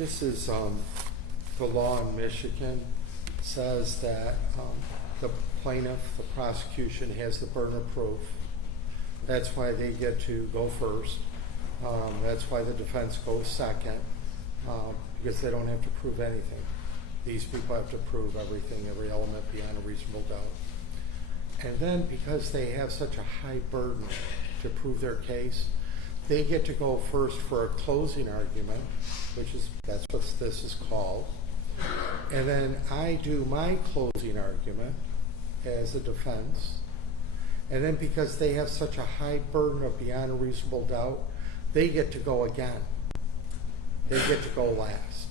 This is the law in Michigan says that the plaintiff, the prosecution, has the burden of proof. That's why they get to go first. That's why the defense goes second, because they don't have to prove anything. These people have to prove everything, every element beyond a reasonable doubt. And then because they have such a high burden to prove their case, they get to go first for a closing argument, that's what this is called. And then I do my closing argument as a defense. And then because they have such a high burden of beyond a reasonable doubt, they get to go again. They get to go last.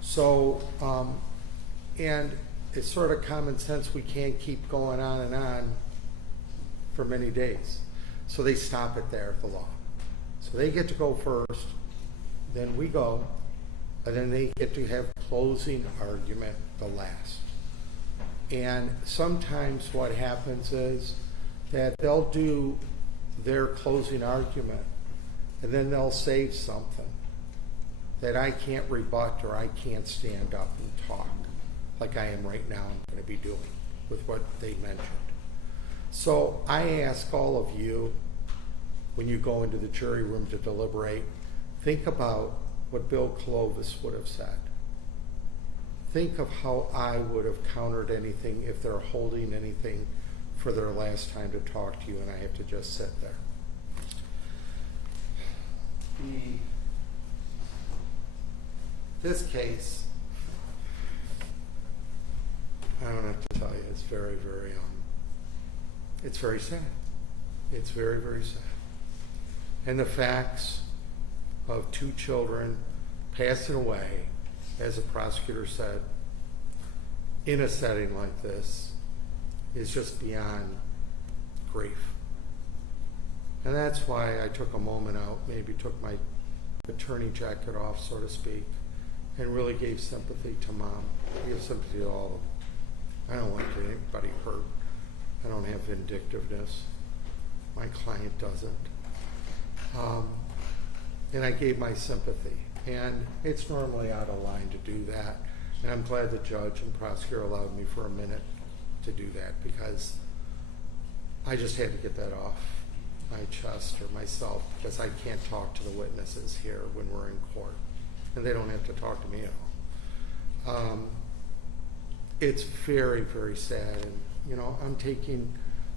So, and it's sort of common sense, we can't keep going on and on for many days. So they stop it there, the law. So they get to go first, then we go, and then they get to have closing argument the last. And sometimes what happens is that they'll do their closing argument, and then they'll say something that I can't rebut or I can't stand up and talk like I am right now I'm going to be doing with what they mentioned. So I ask all of you, when you go into the jury room to deliberate, think about what Bill Colovos would have said. Think of how I would have countered anything if they're holding anything for their last time to talk to you and I have to just sit there. This case, I don't have to tell you, it's very, very, it's very sad. It's very, very sad. And the facts of two children passing away, as the prosecutor said, in a setting like this, is just beyond grief. And that's why I took a moment out, maybe took my attorney jacket off, so to speak, and really gave sympathy to Mom. I gave sympathy to all of them. I don't want to get anybody hurt. I don't have vindictiveness. My client doesn't. And I gave my sympathy. And it's normally out of line to do that. And I'm glad the judge and prosecutor allowed me for a minute to do that, because I just had to get that off my chest or myself, because I can't talk to the witnesses here when we're in court. And they don't have to talk to me at all. It's very, very sad. And, you know, I'm taking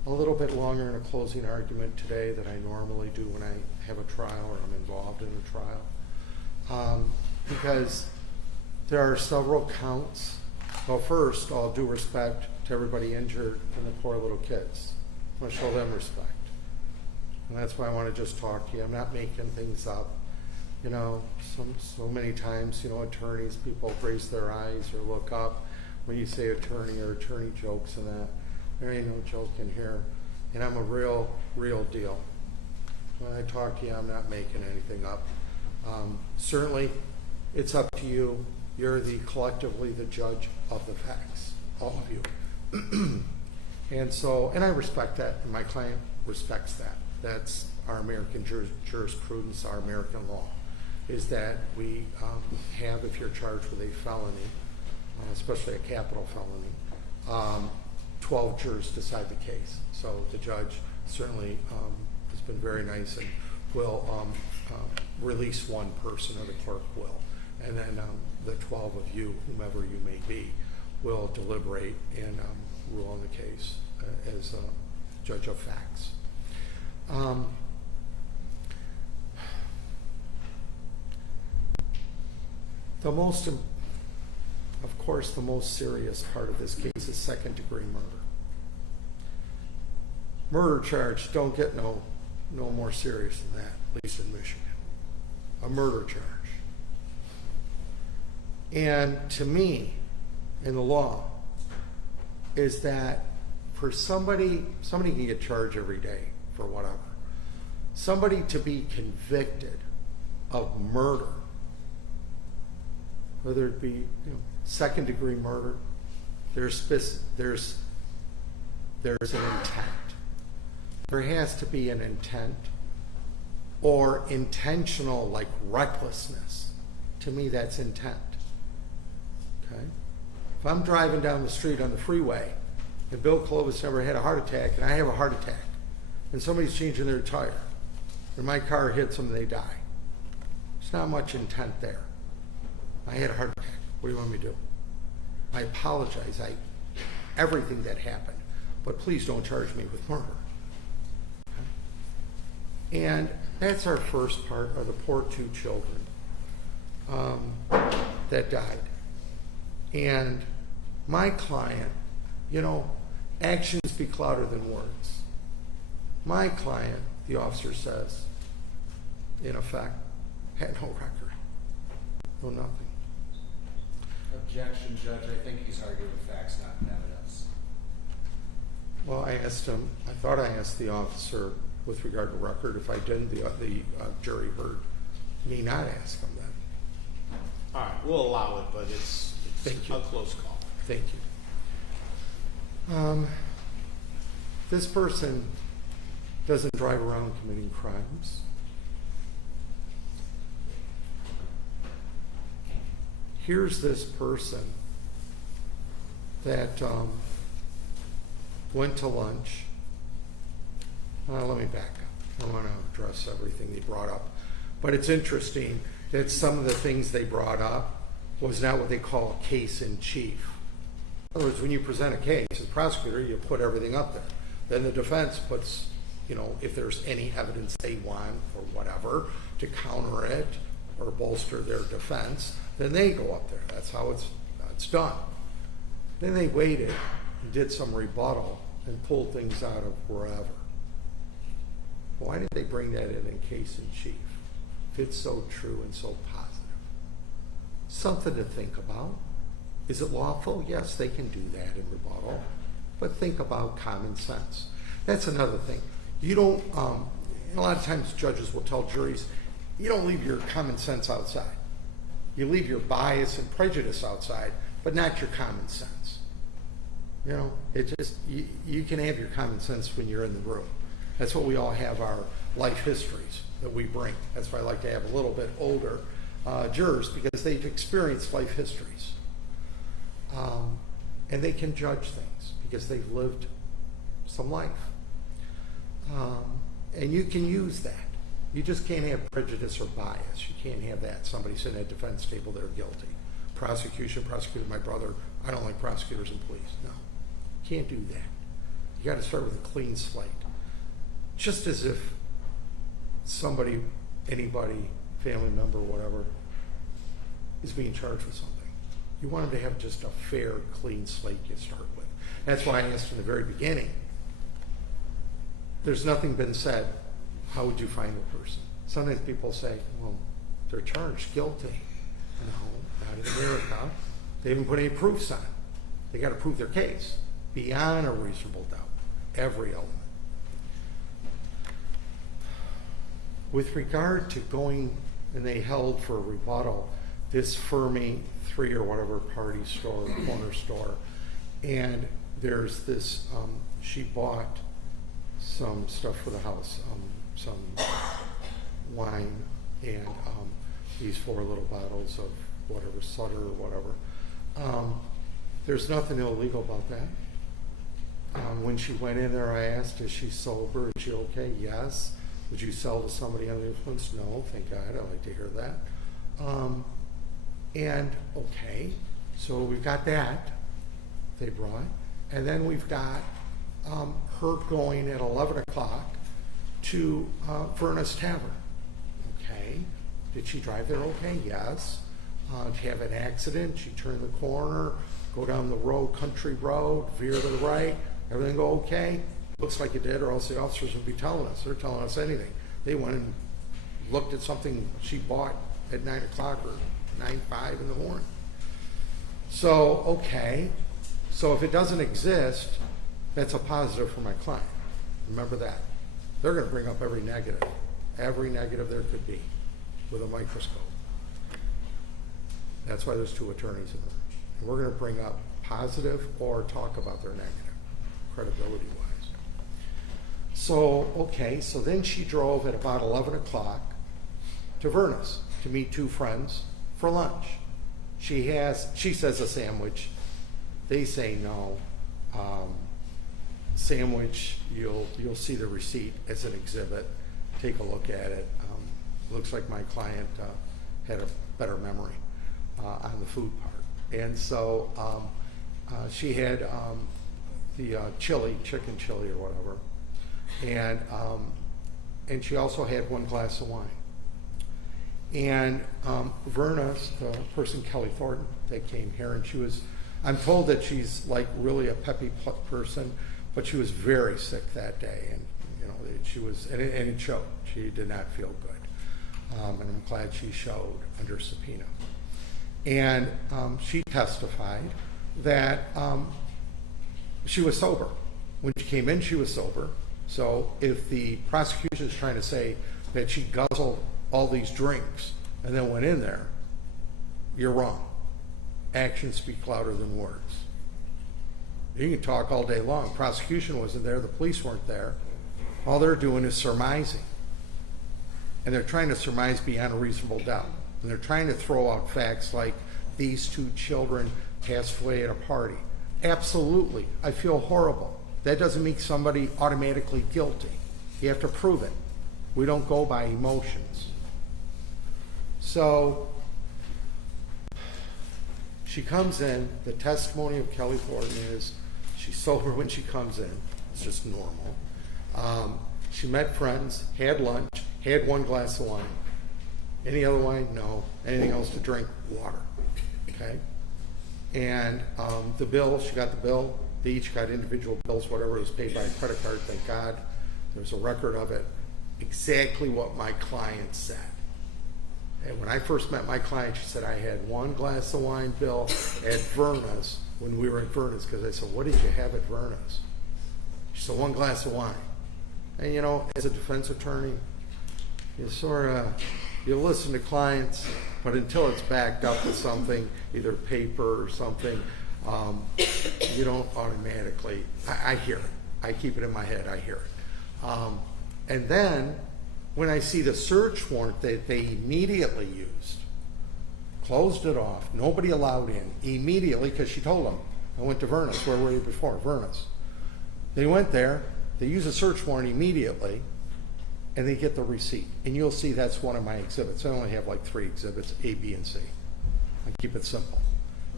a little bit longer in a closing argument today than I normally do when I have a trial or I'm involved in a trial. Because there are several counts. Well, first, all due respect to everybody injured and the poor little kids. I want to show them respect. And that's why I want to just talk to you. I'm not making things up. You know, so many times, you know, attorneys, people raise their eyes or look up when you say attorney or attorney jokes and that. There ain't no joke in here. And I'm a real deal. When I talk to you, I'm not making anything up. Certainly, it's up to you. You're collectively the judge of the facts, all of you. And I respect that, and my client respects that. That's our American jurisprudence, our American law, is that we have, if you're charged with a felony, especially a capital felony, 12 jurors decide the case. So the judge certainly has been very nice and will release one person, or the clerk will. And then the 12 of you, whomever you may be, will deliberate and rule on the case as a judge of facts. Of course, the most serious part of this case is second-degree murder. Murder charge don't get no more serious than that, at least in Michigan. A murder charge. And to me, in the law, is that for somebody can get charged every day for whatever. Somebody to be convicted of murder, whether it be second-degree murder, there's an intent. There has to be an intent, or intentional, like recklessness, To me, that's intent. Okay? If I'm driving down the street on the freeway and Bill Colovos never had a heart attack and I have a heart attack and somebody's changing their tire and my car hits them and they die, there's not much intent there. I had a heart attack. What do you want me to do? I apologize. Everything that happened, but please don't charge me with murder. Okay? And that's our first part, are the poor 2 children that died. And my client, actions speak louder than words. My client, the officer says, in effect, had no record, no nothing. Objection, Judge. I think he's arguing facts, not evidence. Well, I thought I asked the officer with regard to record. If I didn't, the jury heard me not ask him that. All right, we'll allow it, but it's Thank you. a close call. Thank you. This person doesn't drive around committing crimes. Here's this person that went to lunch. Let me back up. I want to address everything they brought up. But it's interesting that some of the things they brought up was not what they call a case in chief. In other words, when you present a case, as a prosecutor, you put everything up there. Then the defense puts, if there's any evidence they want or whatever to counter it or bolster their defense, then they go up there. That's how it's done. Then they waited and did some rebuttal and pulled things out of wherever. Why did they bring that in case in chief if it's so true and so positive? Something to think about. Is it lawful? Yes, they can do that in rebuttal, but think about common sense. That's another thing. You don't, a lot of times judges will tell juries, you don't leave your common sense outside. You leave your bias and prejudice outside, but not your common sense. You can have your common sense when you're in the room. That's what we all have, our life histories that we bring. That's why I like to have a little bit older jurors, because they've experienced life histories. And they can judge things because they've lived some life. And you can use that. You just can't have prejudice or bias. You can't have that. Somebody sitting at a defense table, they're guilty. Prosecuted my brother. I don't like prosecutors and police. No, can't do that. You got to start with a clean slate. Just as if somebody, anybody, family member, whatever, is being charged with something. You want them to have just a fair, clean slate you start with. That's why I asked in the very beginning, there's nothing been said, how would you find the person? Sometimes people say, well, they're charged guilty. No, not in America. They haven't put any proofs on it. They got to prove their case beyond a reasonable doubt, every element. With regard to going, and they held for a rebuttal, this Fermi 3 or whatever party store, corner store, and there's this, she bought some stuff for the house, some wine and these 4 little bottles of whatever, Sutter or whatever. There's nothing illegal about that. When she went in there, I asked, is she sober? Is she okay? Yes. Would you sell to somebody under the influence? No, thank God. I'd like to hear that. And okay, so we've got that they brought. And then we've got her going at 11 o'clock to Furnace Tavern. Okay. Did she drive there okay? Yes. Did she have an accident? She turned the corner, go down the road, country road, veer to the right, everything go okay? Looks like it did, or else the officers would be telling us. They're telling us anything. They went and looked at something she bought at 9 o'clock or 9:05 in the morning. So, okay. So if it doesn't exist, that's a positive for my client. Remember that. They're going to bring up every negative there could be with a microscope. That's why there's 2 attorneys in there. And we're going to bring up positive or talk about their negative, credibility-wise. So, okay, so then she drove at about 11 o'clock to Vernus to meet 2 friends for lunch. She says a sandwich. They say no. Sandwich, you'll see the receipt as an exhibit. Take a look at it. Looks like my client had a better memory on the food part. And so she had the chicken chili or whatever. And she also had one glass of wine. And Verna, the person, Kelly Thornton, that came here, and I'm told that she's like really a peppy person, but she was very sick that day, and and it showed. She did not feel good, and I'm glad she showed under subpoena. And she testified that she was sober. When she came in, she was sober. So if the prosecution is trying to say that she guzzled all these drinks and then went in there, you're wrong. Actions speak louder than words. You can talk all day long. Prosecution wasn't there. The police weren't there. All they're doing is surmising. And they're trying to surmise beyond a reasonable doubt. And they're trying to throw out facts like these two children passed away at a party. Absolutely. I feel horrible. That doesn't make somebody automatically guilty. You have to prove it. We don't go by emotions. So she comes in. The testimony of Kelly Thornton is she's sober when she comes in. It's just normal. She met friends, had lunch, had one glass of wine. Any other wine? No. Anything else to drink? Water. Okay? And the bill, she got the bill. They each got individual bills, whatever was paid by a credit card. Thank God. There's a record of it. Exactly what my client said. And when I first met my client, she said, I had one glass of wine, Bill, at Verna's, when we were at Verna's, because I said, what did you have at Verna's? She said, one glass of wine. And as a defense attorney, you listen to clients, but until it's backed up with something, either paper or something, you don't automatically, I hear it. I keep it in my head, I hear it. And then, when I see the search warrant that they immediately used, closed it off, nobody allowed in, immediately, because she told them, I went to Verna's. Where were you before? Verna's. They went there, they use a search warrant immediately, and they get the receipt. And you'll see that's one of my exhibits. I only have like 3 exhibits, A, B, and C. I keep it simple.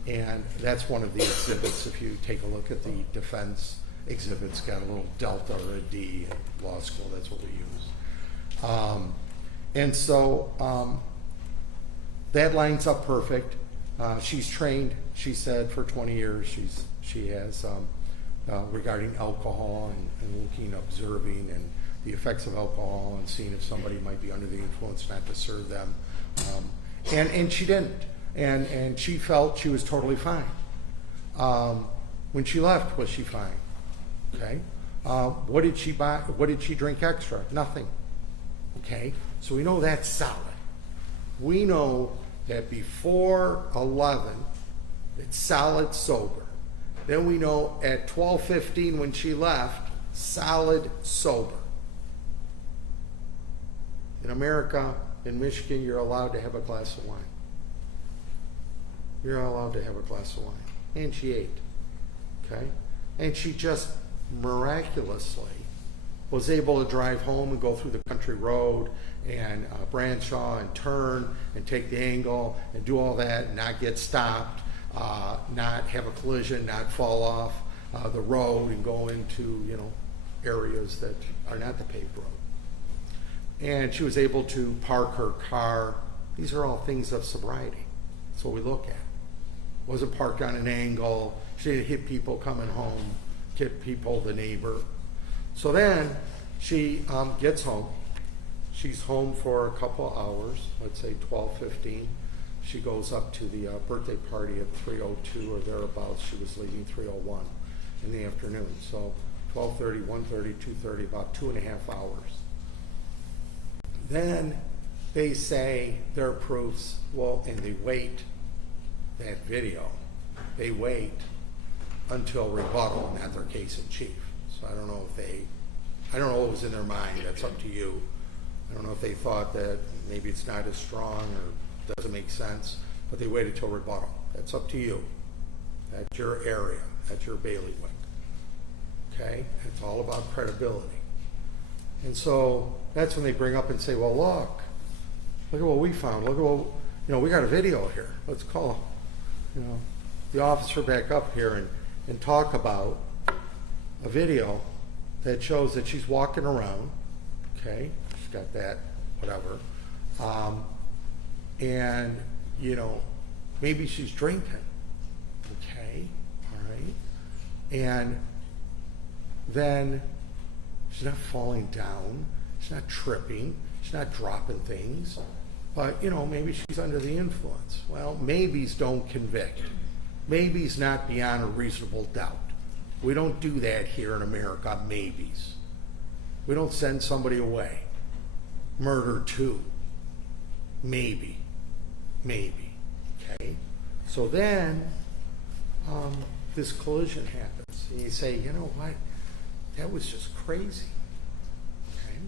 And that's one of the exhibits. If you take a look at the defense exhibits, got a little delta or a D in law school. That's what we use. And so that lines up perfect. She's trained, she said, for 20 years. She has regarding alcohol and looking, observing, and the effects of alcohol and seeing if somebody might be under the influence, not to serve them. And she didn't. And she felt she was totally fine. When she left, was she fine? Okay. What did she buy? What did she drink extra? Nothing. Okay. So we know that's solid. We know that before 11, it's solid sober. Then we know at 12:15 when she left, solid sober. In America, in Michigan, you're allowed to have a glass of wine. You're allowed to have a glass of wine. And she ate. Okay? And she just miraculously was able to drive home and go through the country road and Branshaw and turn and take the angle and do all that and not get stopped, not have a collision, not fall off the road and go into, areas that are not the paved road. And she was able to park her car. These are all things of sobriety. That's what we look at. Wasn't parked on an angle. She didn't hit people coming home, hit people, the neighbor. So then she gets home. She's home for a couple hours, let's say 12:15. She goes up to the birthday party at 3:02 or thereabouts. She was leaving 3:01 in the afternoon. So 12:30, 1:30, 2:30, about 2.5 hours. Then they say there are proofs, and they wait that video. They wait until rebuttal, not their case in chief. So I don't know what was in their mind. That's up to you. I don't know if they thought that maybe it's not as strong or doesn't make sense. but they waited till rebuttal. That's up to you. That's your area. That's your bailiwick. Okay? It's all about credibility. And so that's when they bring up and say, well, look at what we found. Look at what, we got a video here. Let's call, the officer back up here and talk about a video that shows that she's walking around. Okay? She's got that, whatever. And, maybe she's drinking. Okay? All right? And then she's not falling down. She's not tripping. She's not dropping things. But, maybe she's under the influence. Well, maybes don't convict. Maybes not beyond a reasonable doubt. We don't do that here in America, maybes. We don't send somebody away. Murder too. Maybe. Okay? So then, this collision happens. And you say, you know what? That was just crazy. Okay?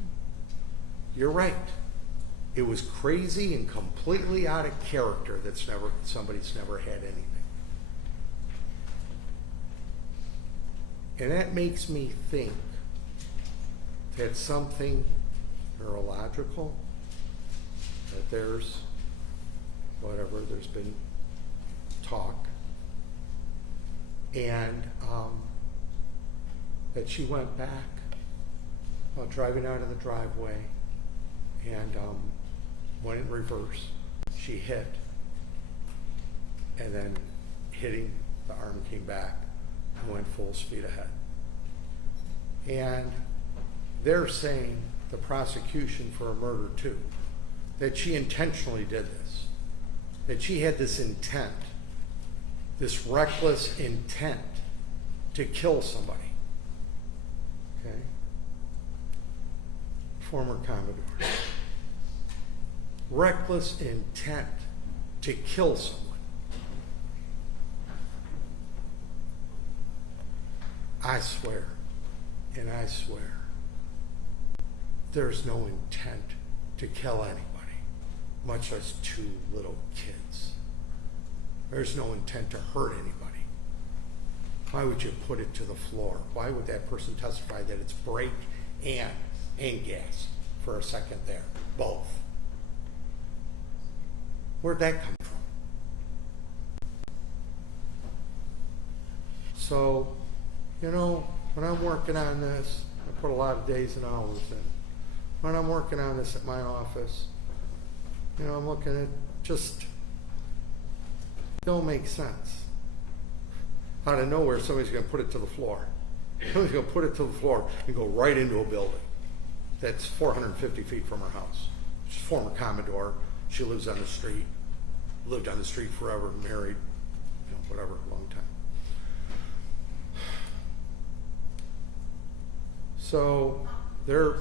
You're right. It was crazy and completely out of character that somebody's never had anything. And that makes me think that something neurological, that there's been talk, and that she went back while driving out of the driveway and went in reverse. She hit, and then hitting, the arm came back and went full speed ahead. And they're saying, the prosecution, for a murder too, that she intentionally did this, that she had this intent, this reckless intent to kill somebody. Okay? Former Commodore. Reckless intent to kill someone. I swear, and I swear, there's no intent to kill anybody, much less two little kids. There's no intent to hurt anybody. Why would you put it to the floor? Why would that person testify that it's brake and gas for a second there? Both. Where'd that come from? So, when I'm working on this, I put a lot of days and hours in. When I'm working on this at my office, I'm looking at just don't make sense. Out of nowhere, somebody's going to put it to the floor. Somebody's going to put it to the floor and go right into a building that's 450 feet from her house. She's a former Commodore. She lives on the street. Lived on the street forever, married, whatever, long time. So they're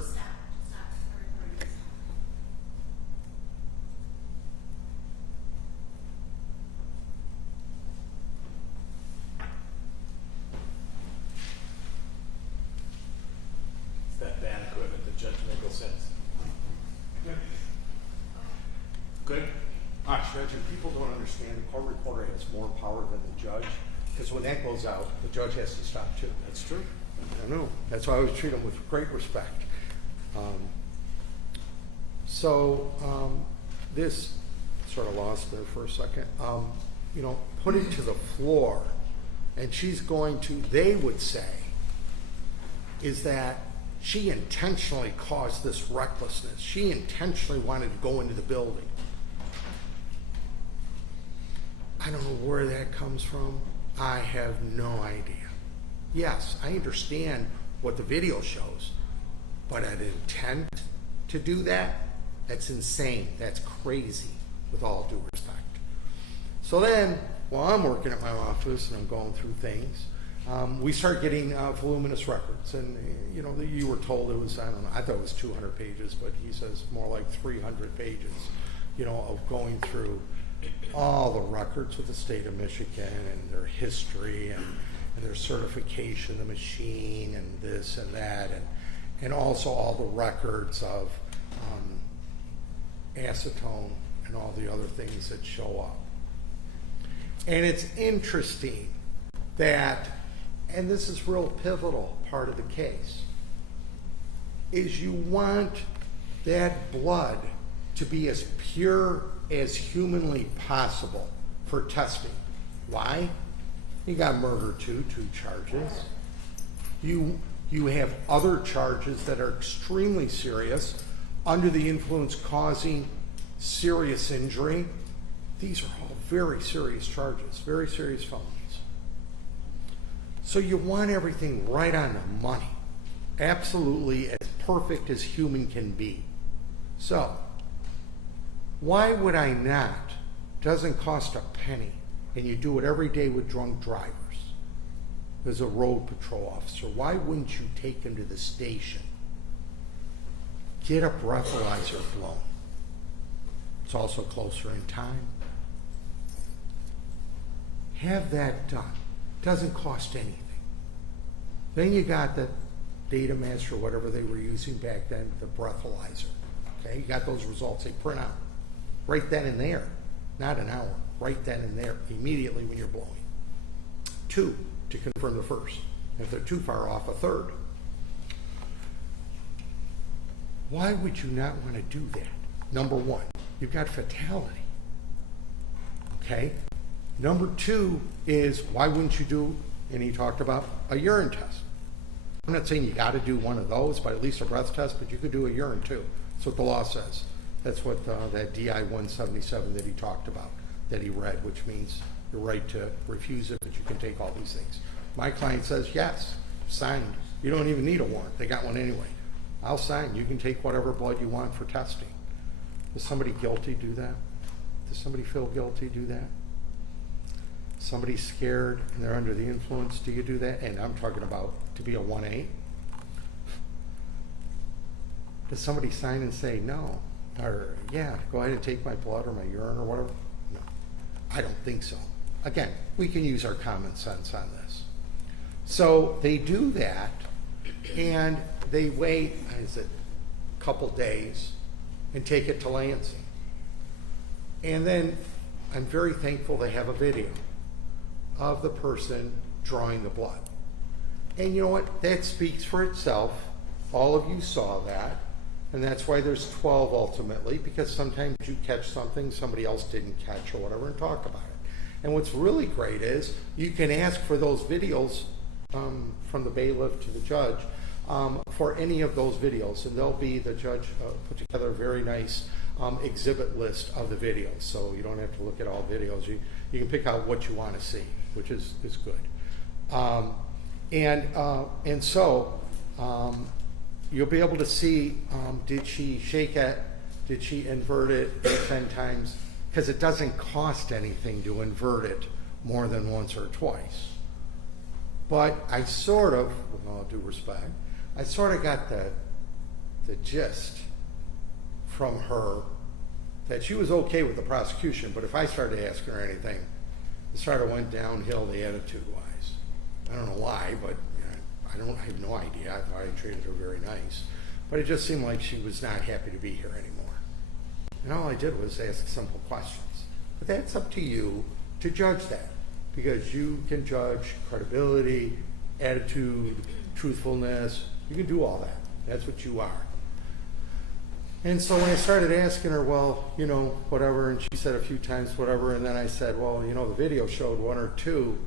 It's that bad equipment that Judge Nichols says. Good? Judge, and people don't understand, the court reporter has more power than the judge, because when that goes out, the judge has to stop too. That's true. I know. That's why I always treat them with great respect. This sort of lost there for a second. Put it to the floor, and she's going to, they would say, is that she intentionally caused this recklessness. She intentionally wanted to go into the building. I don't know where that comes from. I have no idea. Yes, I understand what the video shows, but an intent to do that, that's insane. That's crazy, with all due respect. So then, while I'm working at my office and I'm going through things, we start getting voluminous records. And, you were told it was, I don't know, I thought it was 200 pages, but he says more like 300 pages, of going through all the records with the state of Michigan and their history and their certification, the machine, and this and that, and also all the records of acetone and all the other things that show up. And it's interesting that, and this is real pivotal part of the case, is you want that blood to be as pure as humanly possible for testing. Why? You got murder too, 2 charges. You have other charges that are extremely serious, under the influence causing serious injury. These are all very serious charges, very serious felonies. So you want everything right on the money, absolutely as perfect as human can be. So, why would I not? Doesn't cost a penny, and you do it every day with drunk drivers. As a road patrol officer, why wouldn't you take him to the station? Get a breathalyzer blown. It's also closer in time. Have that done. Doesn't cost anything. Then you got the data master, whatever they were using back then, the breathalyzer. Okay, you got those results, they print out. Right then and there, not an hour, right then and there, immediately when you're blowing. 2, to confirm the first. If they're too far off, a third. Why would you not want to do that? Number 1, you've got fatality. Okay? Number 2 is, why wouldn't you do, and he talked about, a urine test. I'm not saying you got to do one of those, but at least a breath test, but you could do a urine too. That's what the law says. That's what that DI 177 that he talked about, that he read, which means the right to refuse it, but you can take all these things. My client says, yes, signed. You don't even need a warrant. They got one anyway. I'll sign. You can take whatever blood you want for testing. Does somebody guilty do that? Does somebody feel guilty do that? Somebody's scared and they're under the influence, do you do that? And I'm talking about to be a 1A. Does somebody sign and say no? Or, yeah, go ahead and take my blood or my urine or whatever? No, I don't think so. Again, we can use our common sense on this. So they do that, and they wait, is it a couple days, and take it to Lansing. And then I'm very thankful they have a video of the person drawing the blood. And you know what? That speaks for itself. All of you saw that. And that's why there's 12 ultimately, because sometimes you catch something somebody else didn't catch or whatever and talk about it. And what's really great is you can ask for those videos from the bailiff to the judge for any of those videos. And they'll be, the judge put together a very nice exhibit list of the videos. So you don't have to look at all videos. You can pick out what you want to see, which is good. And so you'll be able to see, did she shake it, did she invert it 8, 10 times? Because it doesn't cost anything to invert it more than once or twice. But I sort of, with all due respect, I sort of got the gist from her that she was okay with the prosecution, but if I started asking her anything, it sort of went downhill the attitude-wise. I don't know why, but I have no idea. I thought I treated her very nice. But it just seemed like she was not happy to be here anymore. And all I did was ask simple questions. But that's up to you to judge that, because you can judge credibility, attitude, truthfulness. You can do all that. That's what you are. And so when I started asking her, well, you know, whatever, and she said a few times whatever, and then I said, well, you know, the video showed 1 or 2,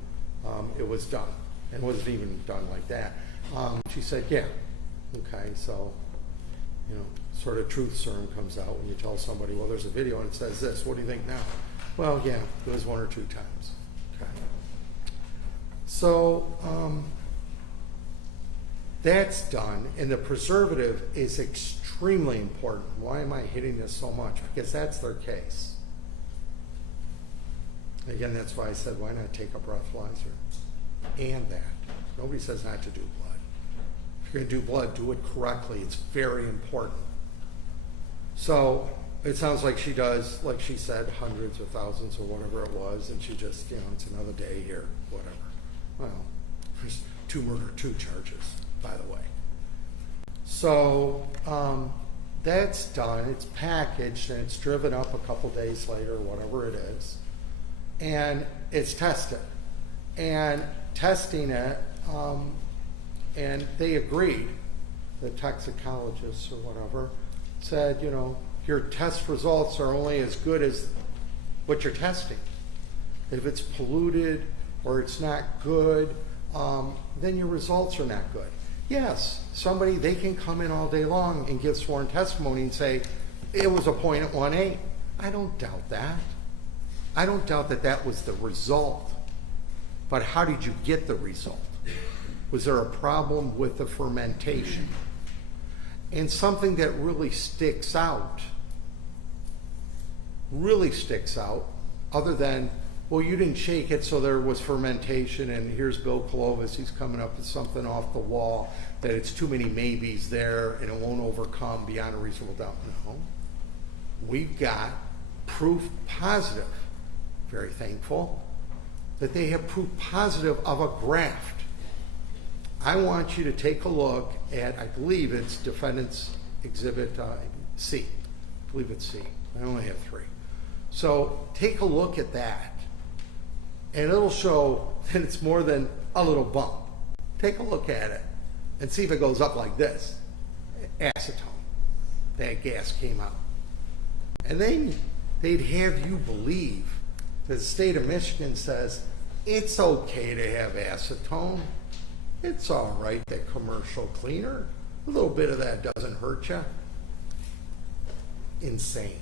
it was done. And wasn't even done like that. She said, yeah. Okay, so, you know, sort of truth serum comes out when you tell somebody, well, there's a video and it says this. What do you think now? Well, yeah, it was 1 or 2 times. Okay. So that's done, and the preservative is extremely important. Why am I hitting this so much? Because that's their case. Again, that's why I said, why not take a breathalyzer? And that. Nobody says not to do blood. If you're going to do blood, do it correctly. It's very important. So it sounds like she does, like she said, hundreds or thousands or whatever it was, and she just, you know, it's another day here, whatever. Well, there's 2 murder, 2 charges, by the way. So that's done. It's packaged, and it's driven up a couple days later, whatever it is. and it's tested. And testing it, and they agreed, the toxicologists or whatever, said, you know, your test results are only as good as what you're testing. If it's polluted or it's not good, then your results are not good. Yes, they can come in all day long and give sworn testimony and say, it was a 0.18. I don't doubt that. I don't doubt that that was the result. But how did you get the result? Was there a problem with the fermentation? And something that really sticks out, other than, well, you didn't shake it, so there was fermentation, and here's Bill Colovos, he's coming up with something off the wall, that it's too many maybes there, and it won't overcome beyond a reasonable doubt. No. We've got proof positive, very thankful, that they have proof positive of a graft. I want you to take a look at, I believe it's Defendant's Exhibit C. I believe it's C. I only have 3. So take a look at that, and it'll show that it's more than a little bump. Take a look at it and see if it goes up like this. Acetone. That gas came out. And then they'd have you believe that the state of Michigan says it's okay to have acetone. It's all right, that commercial cleaner. A little bit of that doesn't hurt you. Insane.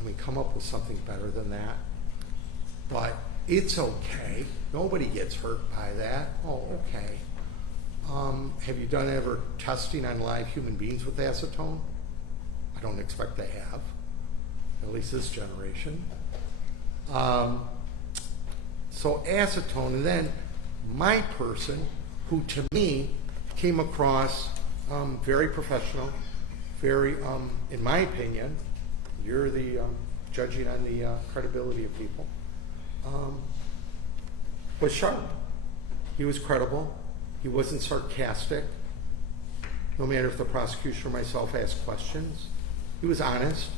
I mean, come up with something better than that. But it's okay. Nobody gets hurt by that. Oh, okay. Have you done ever testing on live human beings with acetone? I don't expect they have, at least this generation. So acetone, and then my person, who to me came across very professional, very, in my opinion, you're the judging on the credibility of people, was sharp. He was credible. He wasn't sarcastic. No matter if the prosecution or myself asked questions, he was honest.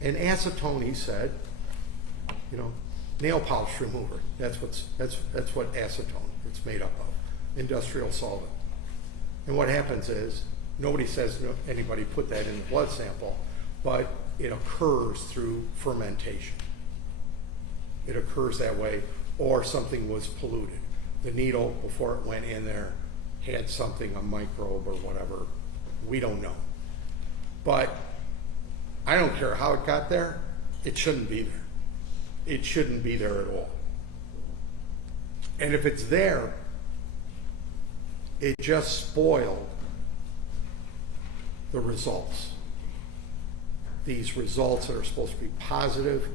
And acetone, he said, you know, nail polish remover. That's what acetone it's made up of, industrial solvent. And what happens is, nobody says anybody put that in the blood sample, but it occurs through fermentation. It occurs that way, or something was polluted. The needle, before it went in there, had something, a microbe or whatever. We don't know. But I don't care how it got there, it shouldn't be there. It shouldn't be there at all. And if it's there, it just spoiled the results. These results that are supposed to be positive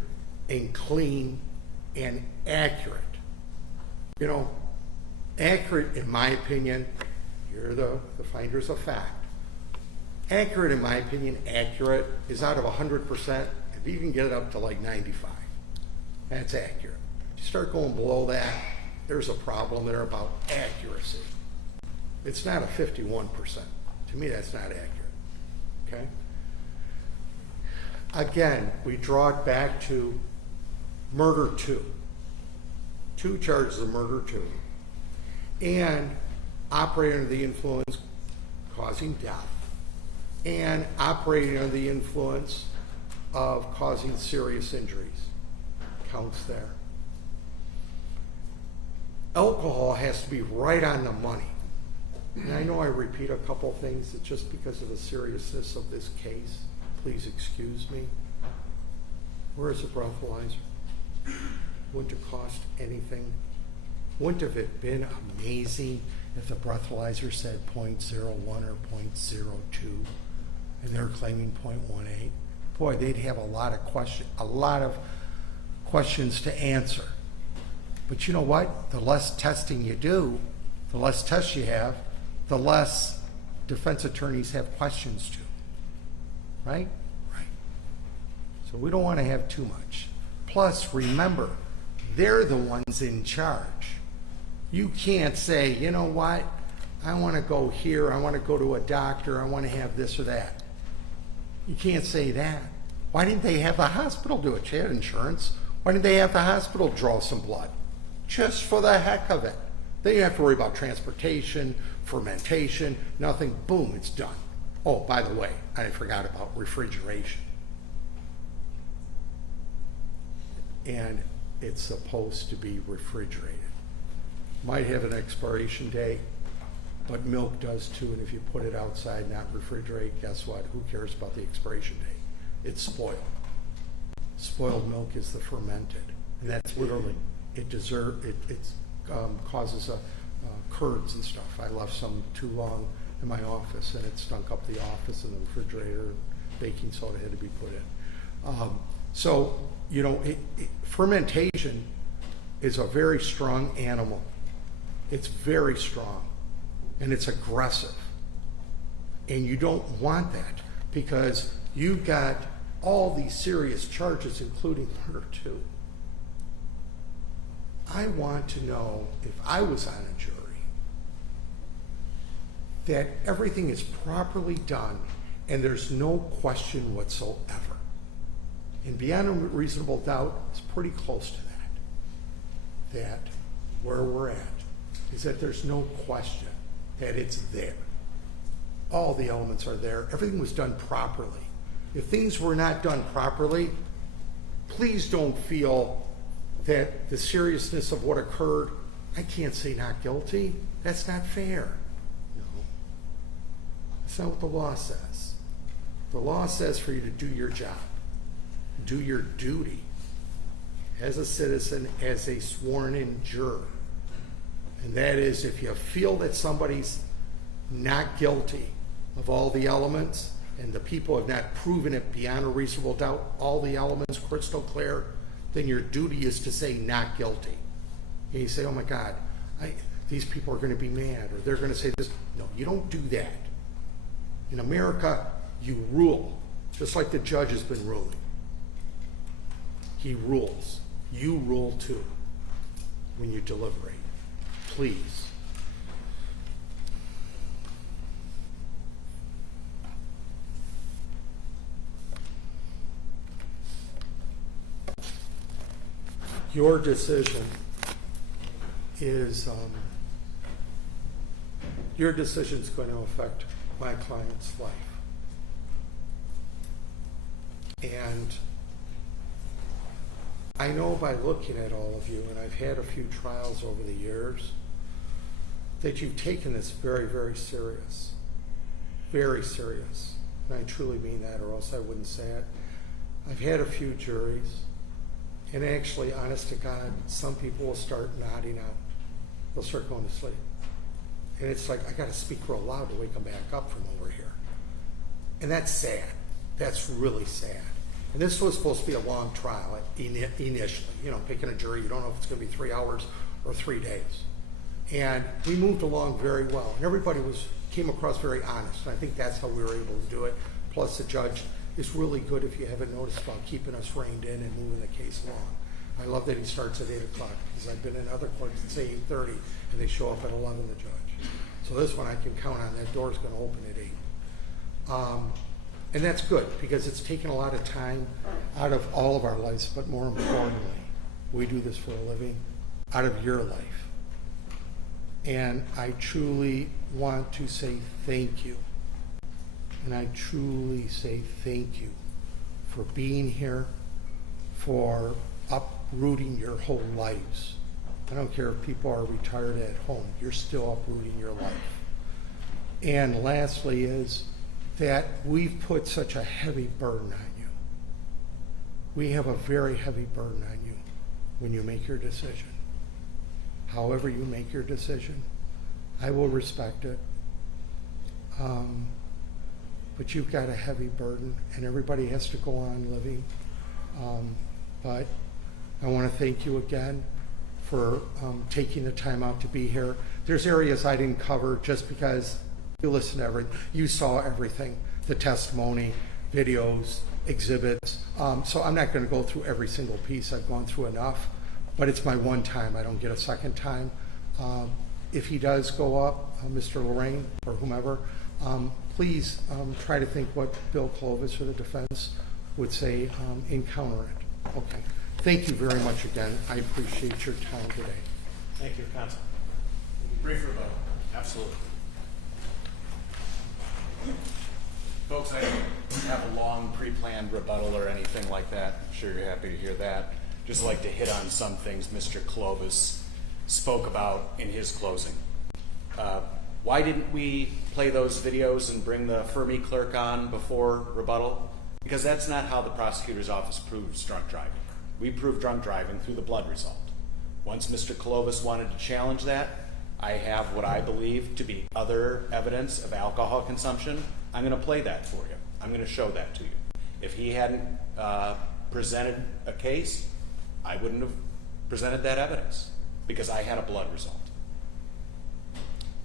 and clean and accurate. You know, accurate, in my opinion, you're the finders of fact. Accurate, in my opinion, accurate is out of 100%, if you can get it up to like 95, that's accurate. If you start going below that, there's a problem there about accuracy. It's not a 51%. To me, that's not accurate, okay? Again, we draw it back to murder 2. 2 charges of murder 2. And operating under the influence causing death. And operating under the influence of causing serious injuries. Counts there. Alcohol has to be right on the money. And I know I repeat a couple things, it's just because of the seriousness of this case. Please excuse me. Where is the breathalyzer? Wouldn't have cost anything. Wouldn't have it been amazing if the breathalyzer said 0.01 or 0.02 and they're claiming 0.18? Boy, they'd have a lot of questions to answer. But you know what? The less testing you do, the less tests you have, the less defense attorneys have questions to. Right? Right. So we don't want to have too much. Plus, remember, they're the ones in charge. You can't say, you know what? I want to go here, I want to go to a doctor, I want to have this or that. You can't say that. Why didn't they have the hospital do it? She had insurance. Why didn't they have the hospital draw some blood? Just for the heck of it. They didn't have to worry about transportation, fermentation, nothing. Boom, it's done. Oh, by the way, I forgot about refrigeration. And it's supposed to be refrigerated. Might have an expiration date, but milk does too, and if you put it outside, not refrigerate, guess what? Who cares about the expiration date? It's spoiled. Spoiled milk is the fermented, and that's literally, it causes curds and stuff. I left some too long in my office, and it stunk up the office and the refrigerator. Baking soda had to be put in. So, you know, fermentation is a very strong animal. It's very strong, and it's aggressive. And you don't want that because you've got all these serious charges, including murder too. I want to know, if I was on a jury, that everything is properly done and there's no question whatsoever. And beyond a reasonable doubt, it's pretty close to that. That where we're at is that there's no question that it's there. All the elements are there. Everything was done properly. If things were not done properly, please don't feel that the seriousness of what occurred, I can't say not guilty. That's not fair. No. That's not what the law says. The law says for you to do your job, do your duty as a citizen, as a sworn-in juror. And that is, if you feel that somebody's not guilty of all the elements, and the people have not proven it beyond a reasonable doubt, all the elements crystal clear, then your duty is to say not guilty. And you say, oh my God, these people are going to be mad, or they're going to say this. No, you don't do that. In America, you rule, just like the judge has been ruling. He rules. You rule too when you deliberate. Please. Your decision is going to affect my client's life. And I know by looking at all of you, and I've had a few trials over the years, that you've taken this very, very serious. Very serious. And I truly mean that, or else I wouldn't say it. I've had a few juries. And actually, honest to God, some people will start nodding out. They'll start going to sleep. And it's like, I got to speak real loud to wake them back up from over here. And that's sad. That's really sad. And this was supposed to be a long trial initially. You know, picking a jury, you don't know if it's going to be 3 hours or 3 days. And we moved along very well. And everybody came across very honest. And I think that's how we were able to do it. Plus, the judge is really good, if you haven't noticed, about keeping us reined in and moving the case along. I love that he starts at 8 o'clock, because I've been in other courts that say 8:30 and they show up at 11, the judge. So this one I can count on, that door's going to open at 8. And that's good, because it's taken a lot of time out of all of our lives, but more importantly, we do this for a living, out of your life. And I truly want to say thank you. And I truly say thank you for being here, for uprooting your whole lives. I don't care if people are retired at home, you're still uprooting your life. And lastly is that we've put such a heavy burden on you. We have a very heavy burden on you when you make your decision. However you make your decision, I will respect it. But you've got a heavy burden, and everybody has to go on living. But I want to thank you again for taking the time out to be here. There's areas I didn't cover just because you listened to everything. You saw everything, the testimony, videos, exhibits. So I'm not going to go through every single piece. I've gone through enough. But it's my one time. I don't get a second time. If he does go up, Mr. Lorraine or whomever, please try to think what Bill Colovos or the defense would say, encounter it. Okay. Thank you very much again. I appreciate your time today. Thank you, counsel. Brief rebuttal. Absolutely. Folks, I don't have a long pre-planned rebuttal or anything like that. I'm sure you're happy to hear that. Just like to hit on some things Mr. Colovos spoke about in his closing. Why didn't we play those videos and bring the Fermi clerk on before rebuttal? Because that's not how the prosecutor's office proves drunk driving. We prove drunk driving through the blood result. Once Mr. Colovos wanted to challenge that, I have what I believe to be other evidence of alcohol consumption. I'm going to play that for you. I'm going to show that to you. If he hadn't presented a case, I wouldn't have presented that evidence because I had a blood result.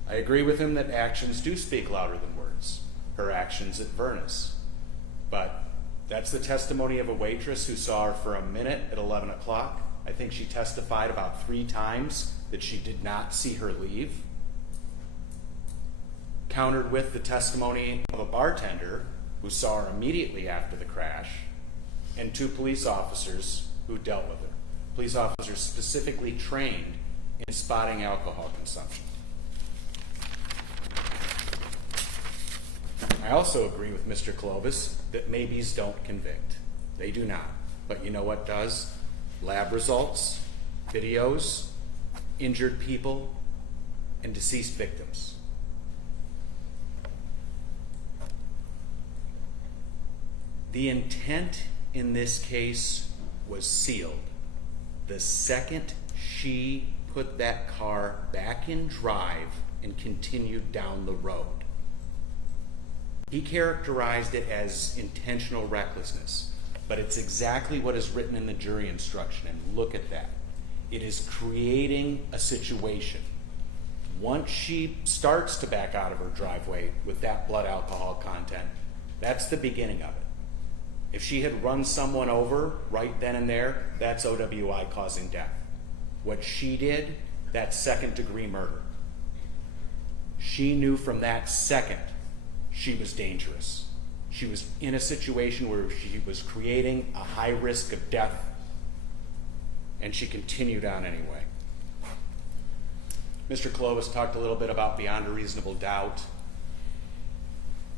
I agree with him that actions do speak louder than words. Her actions at Vernus. But that's the testimony of a waitress who saw her for a minute at 11 o'clock. I think she testified about 3 times that she did not see her leave. Countered with the testimony of a bartender who saw her immediately after the crash, and 2 police officers who dealt with her. Police officers specifically trained in spotting alcohol consumption. I also agree with Mr. Colovos that maybes don't convict. They do not. But you know what does? Lab results, videos, injured people, and deceased victims. The intent in this case was sealed the second she put that car back in drive and continued down the road. He characterized it as intentional recklessness, but it's exactly what is written in the jury instruction, and look at that. It is creating a situation. Once she starts to back out of her driveway with that blood alcohol content, that's the beginning of it. If she had run someone over right then and there, that's OWI causing death. What she did, that's second-degree murder. She knew from that second she was dangerous. She was in a situation where she was creating a high risk of death, and she continued on anyway. Mr. Colovos talked a little bit about beyond a reasonable doubt.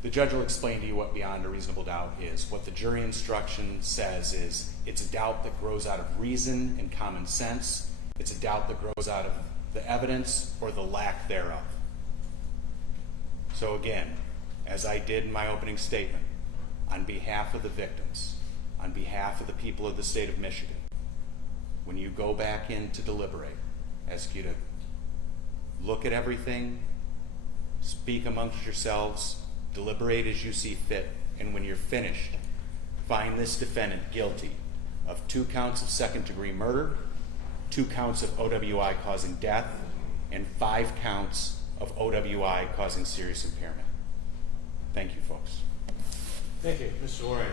The judge will explain to you what beyond a reasonable doubt is. What the jury instruction says is it's a doubt that grows out of reason and common sense. It's a doubt that grows out of the evidence or the lack thereof. So again, as I did in my opening statement, on behalf of the victims, on behalf of the people of the state of Michigan, when you go back in to deliberate, I ask you to look at everything, speak amongst yourselves, deliberate as you see fit, and when you're finished, find this defendant guilty of 2 counts of second-degree murder, 2 counts of OWI causing death, and 5 counts of OWI causing serious impairment. Thank you, folks. Thank you, Mr. Warren.